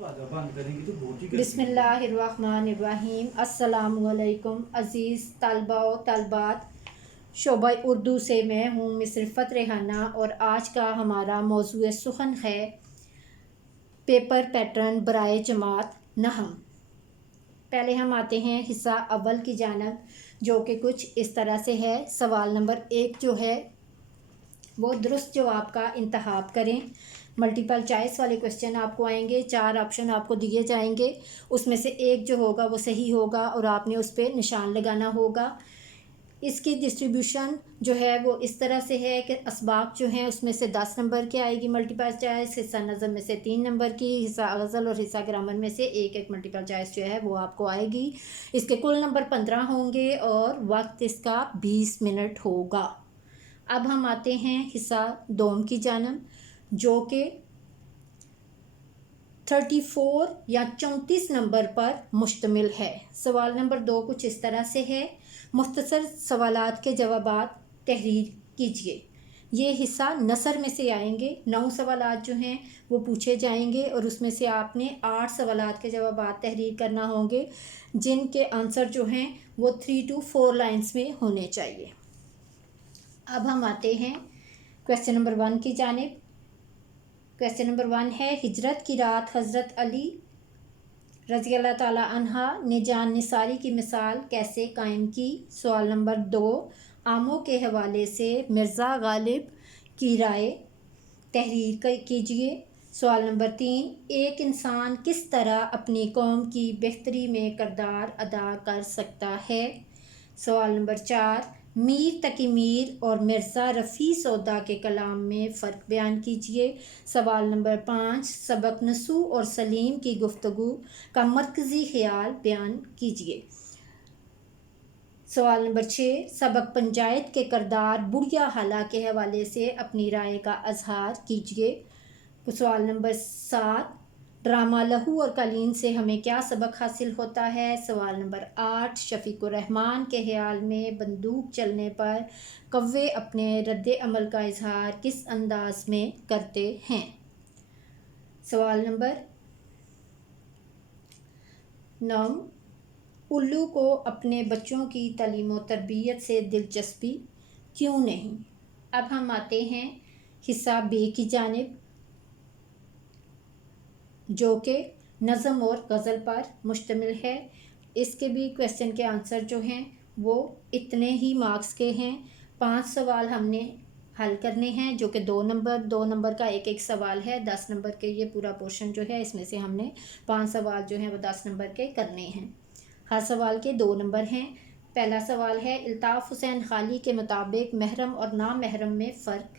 बिस्मिल्लाहिर्रहमानिर्रहीम। अस्सलामुअलैकुम अज़ीज़ तलबा व तलबात, शोबा उर्दू से मैं हूँ मिस रिफ़त रेहाना और आज का हमारा मौज़ूए सुख़न है पेपर पैटर्न बराए जमात नहम। पहले हम आते हैं हिस्सा अव्वल की जानब, जो कि कुछ इस तरह से है। सवाल नंबर 1 जो है वो दुरुस्त जवाब का इंतखाब करें। मल्टीपल चॉइस वाले क्वेश्चन आपको आएंगे, 4 ऑप्शन आपको दिए जाएंगे, उसमें से एक जो होगा वो सही होगा और आपने उस पर निशान लगाना होगा। इसकी डिस्ट्रीब्यूशन जो है वो इस तरह से है कि असबाक जो हैं उसमें से 10 नंबर की आएगी मल्टीपल चॉइस, हिस्सा नज़म में से 3 नंबर की, हिस्सा गज़ल और हिस्सा ग्रामर में से एक एक मल्टीपल चॉइस जो है वो आपको आएगी। इसके कुल नंबर 15 होंगे और वक्त इसका 20 मिनट होगा। अब हम आते हैं हिस्सा दोम की जानब, जो कि 34 या 34 नंबर पर मुश्तमिल है। सवाल नंबर 2 कुछ इस तरह से है। मुख्तसर सवालात के जवाबात तहरीर कीजिए। ये हिस्सा नसर में से आएंगे। 9 सवालात जो हैं वो पूछे जाएंगे और उसमें से आपने 8 सवालात के जवाबात तहरीर करना होंगे, जिनके आंसर जो हैं वो 3 to 4 लाइन्स में होने चाहिए। अब हम आते हैं क्वेश्चन नंबर 1 की जानिब। क्वेश्चन नंबर 1 है, हिजरत की रात हज़रत अली रज़ी अल्लाह ताला अन्हा ने जान निसारी की मिसाल कैसे कायम की। सवाल नंबर 2, आमों के हवाले से मिर्ज़ा गालिब की राय तहरीर कीजिए। सवाल नंबर 3, एक इंसान किस तरह अपनी कौम की बेहतरी में किरदार अदा कर सकता है। सवाल नंबर 4, मीर तकी मीर और मिर्ज़ा रफ़ी सौदा के कलाम में फ़र्क बयान कीजिए। सवाल नंबर 5, सबक नसू और सलीम की गुफ्तगू का मरकज़ी ख़याल बयान कीजिए। सवाल नंबर 6, सबक पंचायत के किरदार बुढ़िया हाला के हवाले से अपनी राय का इज़हार कीजिए। सवाल नंबर 7, ड्रामा लहू और कालीन से हमें क्या सबक हासिल होता है। सवाल नंबर 8, शफ़ीकुर रहमान के ख़याल में बंदूक चलने पर कौवे अपने रद्द अमल का इजहार किस अंदाज में करते हैं। सवाल नंबर 9, उल्लू को अपने बच्चों की तालीम व तरबियत से दिलचस्पी क्यों नहीं। अब हम आते हैं हिस्सा बे की जानिब, जो कि नज़म और गज़ल पर मुश्तमिल है। इसके भी क्वेश्चन के आंसर जो हैं वो इतने ही मार्क्स के हैं। 5 सवाल हमने हल करने हैं, जो कि 2 नंबर का एक एक सवाल है। 10 नंबर के ये पूरा पोर्शन जो है इसमें से हमने 5 सवाल जो हैं वो 10 नंबर के करने हैं। हर सवाल के 2 नंबर हैं। पहला सवाल है, अल्ताफ़ हुसैन खाली के मुताबिक महरम और नामहरम में फ़र्क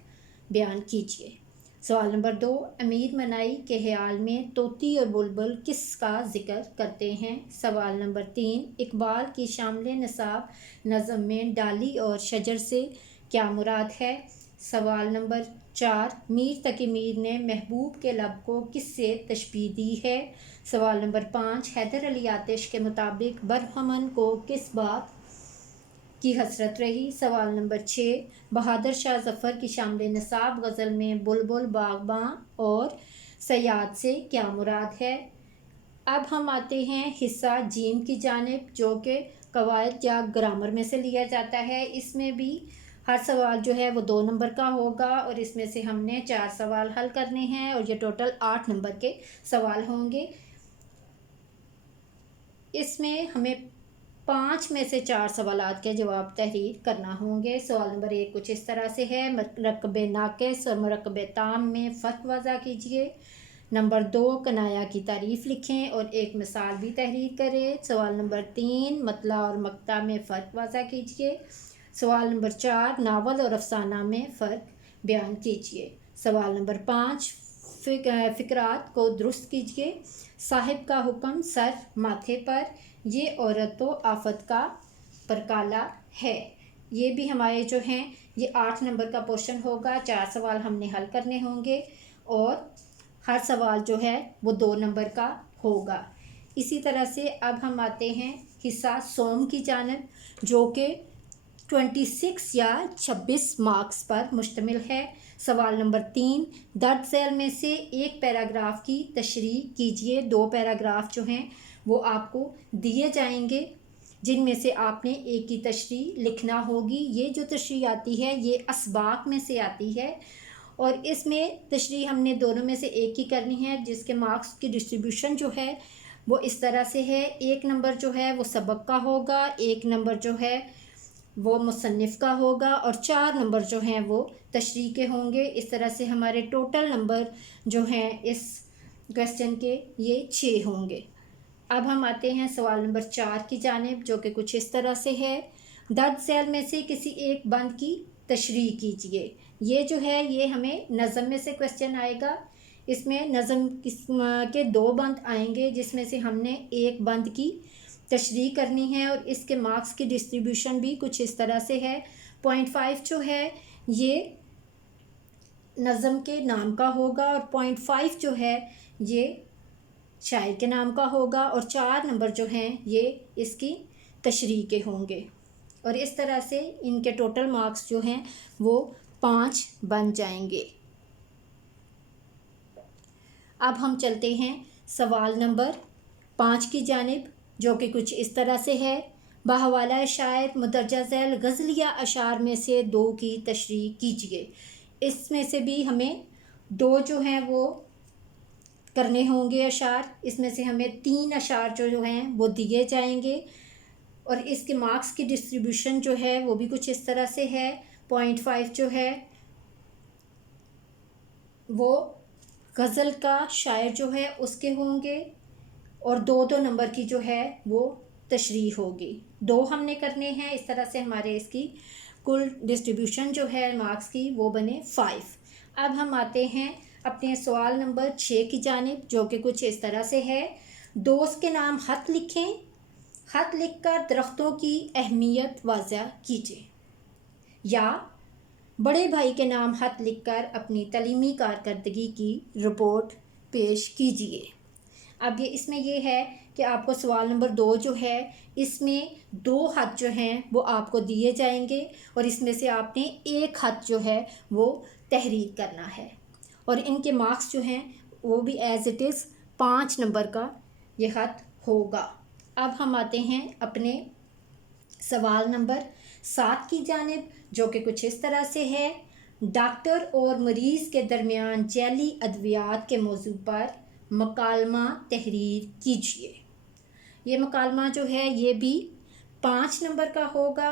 बयान कीजिए। सवाल नंबर 2, अमीर मनाई के ख़याल में तोती और बुलबुल किसका ज़िक्र करते हैं। सवाल नंबर 3, इकबाल की शामिल निसाब नज़म में डाली और शजर से क्या मुराद है। सवाल नंबर 4, मीर तकी मीर ने महबूब के लब को किससे तशबीह दी है। सवाल नंबर 5, हैदर अली आतिश के मुताबिक बरहमन को किस बात की हसरत रही। सवाल नंबर 6, बहादुर शाह ज़फ़र की शामिल निसाब गज़ल में बुलबुल बाग़बां और सयाद से क्या मुराद है। अब हम आते हैं हिस्सा जीम की जानिब, जो कि कवायद या ग्रामर में से लिया जाता है। इसमें भी हर सवाल जो है वो 2 नंबर का होगा और इसमें से हमने 4 सवाल हल करने हैं और ये टोटल 8 नंबर के सवाल होंगे। इसमें हमें 5 में से 4 सवालात के जवाब तहरीर करना होंगे। सवाल नंबर 1 कुछ इस तरह से है, मरकबे नाक़िस और मरकबे ताम में फ़र्क वज़ा कीजिए। नंबर 2, कनाया की तारीफ़ लिखें और एक मिसाल भी तहरीर करें। सवाल नंबर 3, मतला और मक्ता में फ़र्क वज़ा कीजिए। सवाल नंबर 4, नावल और अफसाना में फ़र्क बयान कीजिए। सवाल नंबर 5, फ़िक्रात को दुरुस्त कीजिए। साहिब का हुक्म सर माथे पर, ये औरत तो आफत का परकाला है। ये भी हमारे जो हैं ये 8 नंबर का पोर्शन होगा। 4 सवाल हमने हल करने होंगे और हर सवाल जो है वो 2 नंबर का होगा। इसी तरह से अब हम आते हैं हिस्सा सोम की जानिब, जो कि 26 या 26 मार्क्स पर मुश्तमिल है। सवाल नंबर 3, दर्ज झैल में से एक पैराग्राफ की तशरीह कीजिए। 2 पैराग्राफ जो हैं वो आपको दिए जाएंगे, जिनमें से आपने एक की तशरीह लिखना होगी। ये जो तशरीह आती है ये असबाक में से आती है, और इसमें तशरीह हमने दोनों में से एक की करनी है, जिसके मार्क्स की डिस्ट्रीब्यूशन जो है वो इस तरह से है। 1 नंबर जो है वो सबक का होगा, 1 नंबर जो है वो मुसन्निफ़ का होगा, और 4 नंबर जो हैं वो तशरीह के होंगे। इस तरह से हमारे टोटल नंबर जो हैं इस क्वेश्चन के ये 6 होंगे। अब हम आते हैं सवाल नंबर 4 की जानिब, जो कि कुछ इस तरह से है। दर्ज झैल में से किसी एक बंद की तशरीह कीजिए। ये जो है ये हमें नज़म में से क्वेश्चन आएगा। इसमें नज़म के 2 बंद आएंगे, जिसमें से हमने एक बंद की तशरीह करनी है, और इसके मार्क्स की डिस्ट्रीब्यूशन भी कुछ इस तरह से है। 0.5 जो है ये नज़म के नाम का होगा, और 0.5 जो है ये शायर के नाम का होगा, और 4 नंबर जो हैं ये इसकी तशरीह के होंगे। और इस तरह से इनके टोटल मार्क्स जो हैं वो 5 बन जाएंगे। अब हम चलते हैं सवाल नंबर 5 की जानिब, जो कि कुछ इस तरह से है। बहवाला शायर मुदर्जा झैल गज़लिया अशार में से 2 की तशरीह कीजिए। इसमें से भी हमें 2 जो हैं वो करने होंगे अशार। इसमें से हमें 3 अशार जो हैं वो दिए जाएंगे, और इसके मार्क्स की डिस्ट्रीब्यूशन जो है वो भी कुछ इस तरह से है। 0.5 जो है वो गज़ल का शायर जो है उसके होंगे, और 2 नंबर की जो है वो तशरीह होगी। 2 हमने करने हैं। इस तरह से हमारे इसकी कुल डिस्ट्रीब्यूशन जो है मार्क्स की वो बने 5। अब हम आते हैं अपने सवाल नंबर 6 की जानिब, जो कि कुछ इस तरह से है। दोस्त के नाम ख़त लिखें। ख़त लिखकर दरख्तों की अहमियत वाज़ह कीजिए। या बड़े भाई के नाम ख़त लिखकर अपनी तलीमी कारकर्दगी की रिपोर्ट पेश कीजिए। अब ये इसमें ये है कि आपको सवाल नंबर 2 जो है इसमें 2 ख़त जो हैं वो आपको दिए जाएंगे, और इसमें से आपने एक ख़त जो है वो तहरीर करना है, और इनके मार्क्स जो हैं वो भी एज़ इट इज़ 5 नंबर का ये ख़त होगा। अब हम आते हैं अपने सवाल नंबर 7 की जानिब, जो कि कुछ इस तरह से है। डॉक्टर और मरीज़ के दरमियान जैली अद्वियात के मौजू पर मकालमा तहरीर कीजिए। ये मकालमा जो है ये भी 5 नंबर का होगा,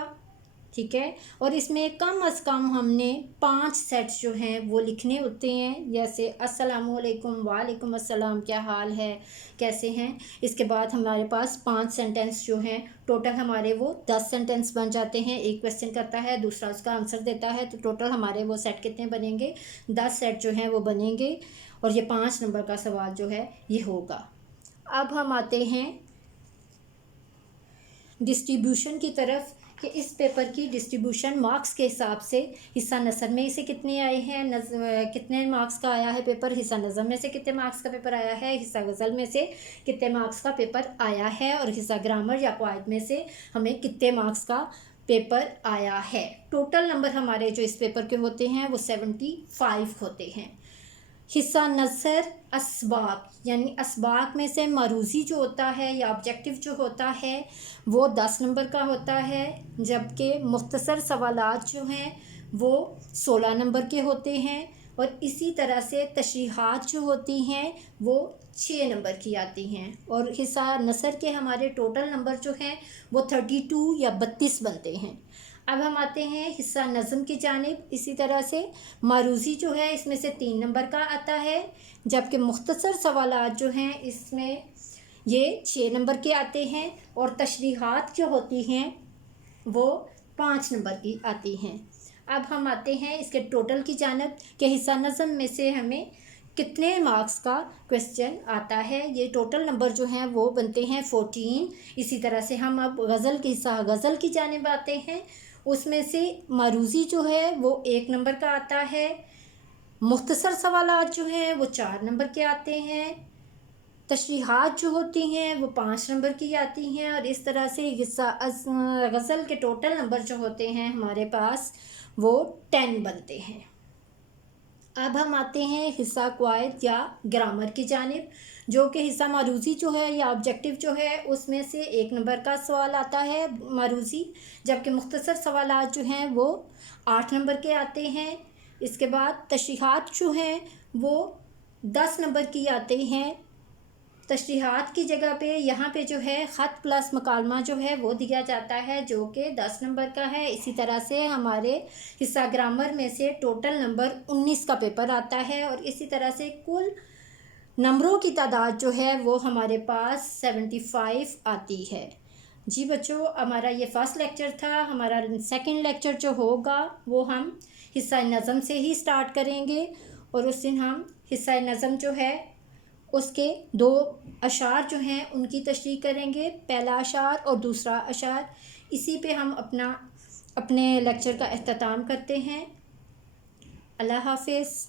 ठीक है। और इसमें कम अज़ कम हमने 5 सेट्स जो हैं वो लिखने होते हैं, जैसे अस्सलामुअलैकुम, वालेकुम अस्सलाम, क्या हाल है, कैसे हैं। इसके बाद हमारे पास 5 सेंटेंस जो हैं, टोटल हमारे वो 10 सेंटेंस बन जाते हैं। एक क्वेश्चन करता है, दूसरा उसका आंसर देता है, तो टोटल हमारे वो सेट कितने बनेंगे, 10 सेट जो हैं वो बनेंगे, और ये 5 नंबर का सवाल जो है ये होगा। अब हम आते हैं डिस्ट्रीब्यूशन की तरफ, कि इस पेपर की डिस्ट्रीब्यूशन मार्क्स के हिसाब से हिस्सा नसर में इसे कितने आए हैं, कितने मार्क्स का आया है पेपर, हिस्सा नज़म में से कितने मार्क्स का पेपर आया है, हिस्सा गज़ल में से कितने मार्क्स का पेपर आया है, और हिस्सा ग्रामर या क्वाइट में से हमें कितने मार्क्स का पेपर आया है। टोटल नंबर हमारे जो इस पेपर के होते हैं वो 75 होते हैं। हिस्सा नसर असबाक, यानी असबाक में से मरूज़ी जो होता है या ऑब्जेक्टिव जो होता है वो 10 नंबर का होता है, जबकि मुख्तसर सवालात जो हैं वो 16 नंबर के होते हैं, और इसी तरह से तशरीहात जो होती हैं वो 6 नंबर की आती हैं, और हिस्सा नसर के हमारे टोटल नंबर जो हैं वो 32 या 32 बनते हैं। अब हम आते हैं हिस्सा नज़म की जानिब। इसी तरह से मारूज़ी जो है इसमें से 3 नंबर का आता है, जबकि मुख्तसर सवालात जो हैं इसमें ये 6 नंबर के आते हैं, और तशरीहात जो होती हैं वो 5 नंबर की आती हैं। अब हम आते हैं इसके टोटल की जानिब कि हिस्सा नज़म में से हमें कितने मार्क्स का क्वेश्चन आता है। ये टोटल नंबर जो हैं वो बनते हैं 14। इसी तरह से हम अब गज़ल के हिस्सा गज़ल की जानिब आते हैं। उसमें से मारूज़ी जो है वो 1 नंबर का आता है, मुख्तसर सवालात जो हैं वो 4 नंबर के आते हैं, तशरीहात जो होती हैं वो 5 नंबर की आती हैं, और इस तरह से हिस्सा गज़ल के टोटल नंबर जो होते हैं हमारे पास वो 10 बनते हैं। اب ہم آتے ہیں حصہ قواعد یا گرامر کی جانب، جو کہ حصہ معروضی جو ہے یا آبجیکٹیو جو ہے اس میں سے 1 نمبر کا سوال آتا ہے معروضی، جبکہ مختصر سوالات جو ہیں وہ 8 نمبر کے آتے ہیں۔ اس کے بعد تشریحات جو ہیں وہ 10 نمبر کی آتے ہیں۔ تشریحات کی جگہ پہ یہاں پہ جو ہے خط پلس مکالمہ جو ہے وہ دیا جاتا ہے، جو کہ 10 نمبر کا ہے۔ اسی طرح سے ہمارے حصہ گرامر میں سے ٹوٹل نمبر 19 کا پیپر آتا ہے، اور اسی طرح سے کل نمبروں کی تعداد جو ہے وہ ہمارے پاس 75 آتی ہے۔ جی بچوں، ہمارا یہ فرسٹ لیکچر تھا۔ ہمارا سیکنڈ لیکچر جو ہوگا وہ ہم حصہ نظم سے ہی سٹارٹ کریں گے، اور اس دن ہم حصہ نظم جو ہے اس کے 2 اشعار جو ہیں ان کی تشریح کریں گے، پہلا اشعار اور دوسرا اشعار۔ اسی پہ ہم اپنے لیکچر کا اختتام کرتے ہیں۔ اللہ حافظ۔